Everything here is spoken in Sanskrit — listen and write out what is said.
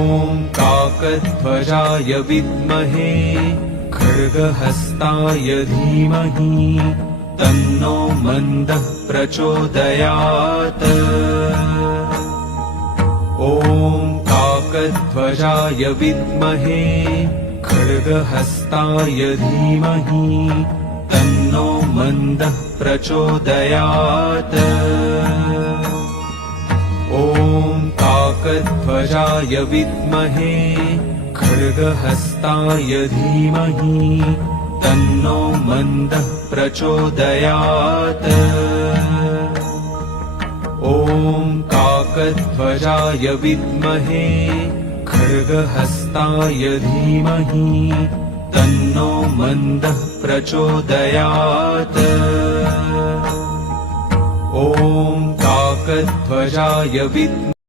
ॐ काकध्वजाय विद्महे खड्गहस्ताय धीमहि तन्नो मन्दः प्रचोदयात्। ॐ काकध्वजाय विद्महे खड्गहस्ताय धीमहि तन्नो मन्दः प्रचोदयात्। ॐ काकध्वजाय विद्महे खड्गहस्ताय धीमहि तन्नो मन्दः प्रचोदयात्। ॐ काकध्वजाय विद्महे खड्गहस्ताय धीमहि तन्नो मन्दः प्रचोदयात्। ॐ काकध्वजाय विद्महे